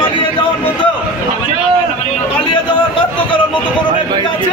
পালিয়ে যাওয়ার মতো বাধ্য করার মতো কোনো নেতা আছে?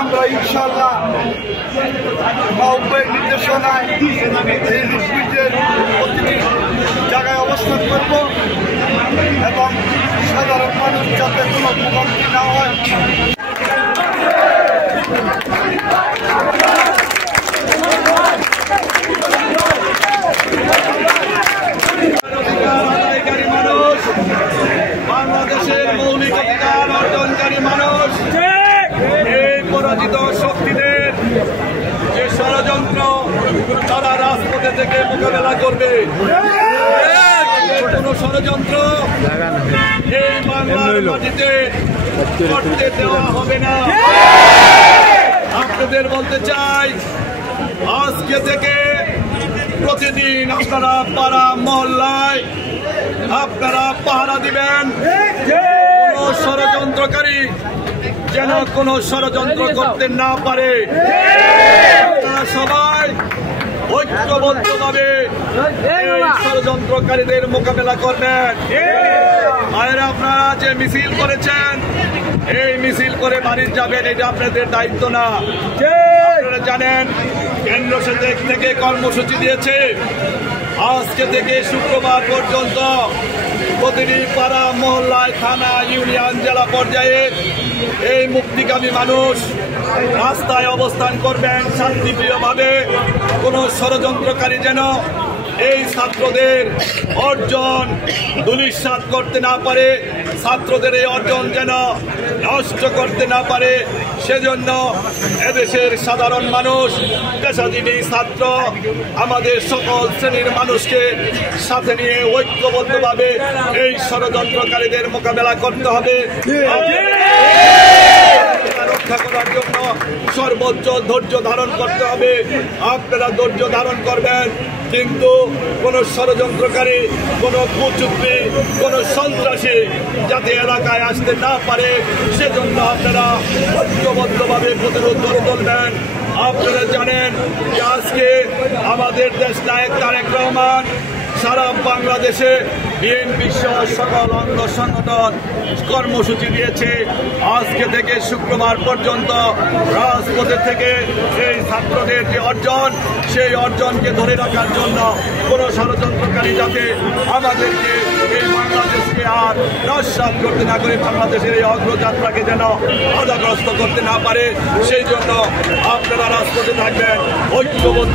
আমরা ইনশাআল্লাহ নির্দেশনায় প্রতিটি জায়গায় অবস্থান করব এবং সাধারণ মানুষ যাতে কোনো ভোগান্তি না হয়। বাংলাদেশের মৌলিক অধিকার অর্জনকারী মানুষ এই পরাজিত শক্তিদের যে ষড়যন্ত্র তারা রাজপথে থেকে মোকাবেলা করবে। কোন ষড়যন্ত্র এই বাংলার মাটিতে করতে দেওয়া হবে না। আপনাদের বলতে চাই, আজকে থেকে প্রতিদিন আপনারা পাড়া মহল্লায় আপনারা পাহারা দিবেন। কোন ষড়যন্ত্রকারী যেন কোন ষড়যন্ত্র করতে না পারে। আপনারা সবাই ঐক্যবদ্ধভাবে এই ষড়যন্ত্রকারীদের মোকাবেলা করবেন। ভাইয়েরা, আপনারা যে মিছিল করেছেন, এই মিছিল করে বাড়ি যাবেন, এটা আপনাদের দায়িত্ব না। আপনারা জানেন কেন্দ্র থেকে কর্মসূচি দিয়েছে আজকে থেকে শুক্রবার পর্যন্ত প্রতিটি পাড়া মহল্লায়, থানা, ইউনিয়ন, জেলা পর্যায়ে এই মুক্তিকামী মানুষ রাস্তায় অবস্থান করবেন শান্তিপ্রিয়ভাবে। কোন ষড়যন্ত্রকারী যেন এই ছাত্রদের অর্জন ধূলিসাৎ করতে না পারে, ছাত্রদের এই অর্জন যেন নষ্ট করতে না পারে, সেজন্য এদেশের সাধারণ মানুষ, পেশাজীবী, ছাত্র, আমাদের সকল শ্রেণীর মানুষকে সাথে নিয়ে ঐক্যবদ্ধভাবে এই ষড়যন্ত্রকারীদের মোকাবেলা করতে হবে। রক্ষা করার জন্য সর্বোচ্চ ধৈর্য ধারণ করতে হবে। আপনারা ধৈর্য ধারণ করবেন, কিন্তু কোন ষড়যন্ত্রকারী, কোন কুচক্রী, কোন সন্ত্রাসী যাতে এলাকায় আসতে না পারে সেজন্য আপনারা ঐক্যবদ্ধভাবে প্রতিরোধ করে তুলবেন। আপনারা জানেন যে আজকে আমাদের দেশ নায়ক তারেক রহমান সারা বাংলাদেশে বিএনপি সহ সকল অঙ্গ সংগঠন কর্মসূচি দিয়েছে। আজকে থেকে শুক্রবার পর্যন্ত রাজপথে থেকে এই ছাত্রদের যে অর্জন, সেই অর্জনকে ধরে রাখার জন্য কোনো ষড়যন্ত্রকারী যাতে আমাদেরকে, এই বাংলাদেশকে আর নস্যাৎ করতে না করে, বাংলাদেশের এই অগ্রযাত্রাকে যেন বাধাগ্রস্ত করতে না পারে, সেই জন্য আপনারা রাজপথে থাকবেন ঐক্যবদ্ধ।